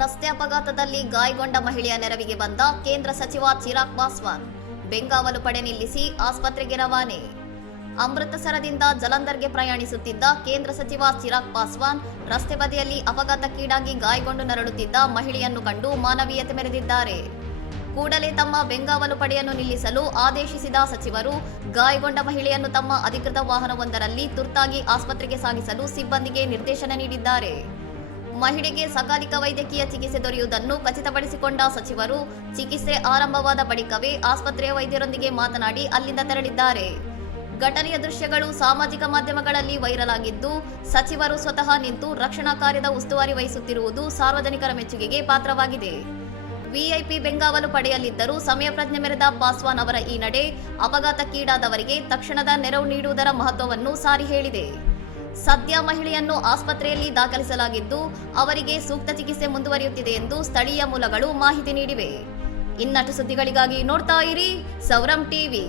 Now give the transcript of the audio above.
ರಸ್ತೆ ಅಪಘಾತದಲ್ಲಿ ಗಾಯಗೊಂಡ ಮಹಿಳೆಯ ನೆರವಿಗೆ ಬಂದ ಕೇಂದ್ರ ಸಚಿವ ಚಿರಾಗ್ ಪಾಸ್ವಾನ್. ಬೆಂಗಾವಲು ಪಡೆ ನಿಲ್ಲಿಸಿ ಆಸ್ಪತ್ರೆಗೆ ರವಾನೆ. ಅಮೃತಸರದಿಂದ ಜಲಂಧರ್ಗೆ ಪ್ರಯಾಣಿಸುತ್ತಿದ್ದ ಕೇಂದ್ರ ಸಚಿವ ಚಿರಾಗ್ ಪಾಸ್ವಾನ್ ರಸ್ತೆ ಬದಿಯಲ್ಲಿ ಅಪಘಾತಕ್ಕೀಡಾಗಿ ಗಾಯಗೊಂಡು ನರಳುತ್ತಿದ್ದ ಮಹಿಳೆಯನ್ನು ಕಂಡು ಮಾನವೀಯತೆ ಮೆರೆದಿದ್ದಾರೆ. ಕೂಡಲೇ ತಮ್ಮ ಬೆಂಗಾವಲು ಪಡೆಯನ್ನು ನಿಲ್ಲಿಸಲು ಆದೇಶಿಸಿದ ಸಚಿವರು ಗಾಯಗೊಂಡ ಮಹಿಳೆಯನ್ನು ತಮ್ಮ ಅಧಿಕೃತ ವಾಹನವೊಂದರಲ್ಲಿ ತುರ್ತಾಗಿ ಆಸ್ಪತ್ರೆಗೆ ಸಾಗಿಸಲು ಸಿಬ್ಬಂದಿಗೆ ನಿರ್ದೇಶನ ನೀಡಿದ್ದಾರೆ. ಮಹಿಳೆಗೆ ಸಕಾಲಿಕ ವೈದ್ಯಕೀಯ ಚಿಕಿತ್ಸೆ ದೊರೆಯುವುದನ್ನು ಖಚಿತಪಡಿಸಿಕೊಂಡ ಸಚಿವರು ಚಿಕಿತ್ಸೆ ಆರಂಭವಾದ ಬಳಿಕವೇ ಆಸ್ಪತ್ರೆಯ ವೈದ್ಯರೊಂದಿಗೆ ಮಾತನಾಡಿ ಅಲ್ಲಿಂದ ತೆರಳಿದ್ದಾರೆ. ಘಟನೆಯ ದೃಶ್ಯಗಳು ಸಾಮಾಜಿಕ ಮಾಧ್ಯಮಗಳಲ್ಲಿ ವೈರಲ್ ಆಗಿದ್ದು, ಸಚಿವರು ಸ್ವತಃ ನಿಂತು ರಕ್ಷಣಾ ಕಾರ್ಯದ ಉಸ್ತುವಾರಿ ವಹಿಸುತ್ತಿರುವುದು ಸಾರ್ವಜನಿಕರ ಮೆಚ್ಚುಗೆಗೆ ಪಾತ್ರವಾಗಿದೆ. ವಿಐಪಿ ಬೆಂಗಾವಲು ಪಡೆಯಲಿದ್ದರೂ ಸಮಯ ಪ್ರಜ್ಞೆ ಮೆರೆದ ಪಾಸ್ವಾನ್ ಅವರ ಈ ನಡೆ ಅಪಘಾತಕ್ಕೀಡಾದವರಿಗೆ ತಕ್ಷಣದ ನೆರವು ನೀಡುವುದರ ಮಹತ್ವವನ್ನು ಸಾರಿ ಹೇಳಿದೆ. ಸದ್ಯ ಮಹಿಳೆಯನ್ನು ಆಸ್ಪತ್ರೆಯಲ್ಲಿ ದಾಖಲಿಸಲಾಗಿದ್ದು, ಅವರಿಗೆ ಸೂಕ್ತ ಚಿಕಿತ್ಸೆ ಮುಂದುವರಿಯುತ್ತಿದೆ ಎಂದು ಸ್ಥಳೀಯ ಮೂಲಗಳು ಮಾಹಿತಿ ನೀಡಿವೆ. ಇನ್ನಷ್ಟು ಸುದ್ದಿಗಳಿಗಾಗಿ ನೋಡ್ತಾ ಇರಿ ಸೌರಂ ಟಿವಿ.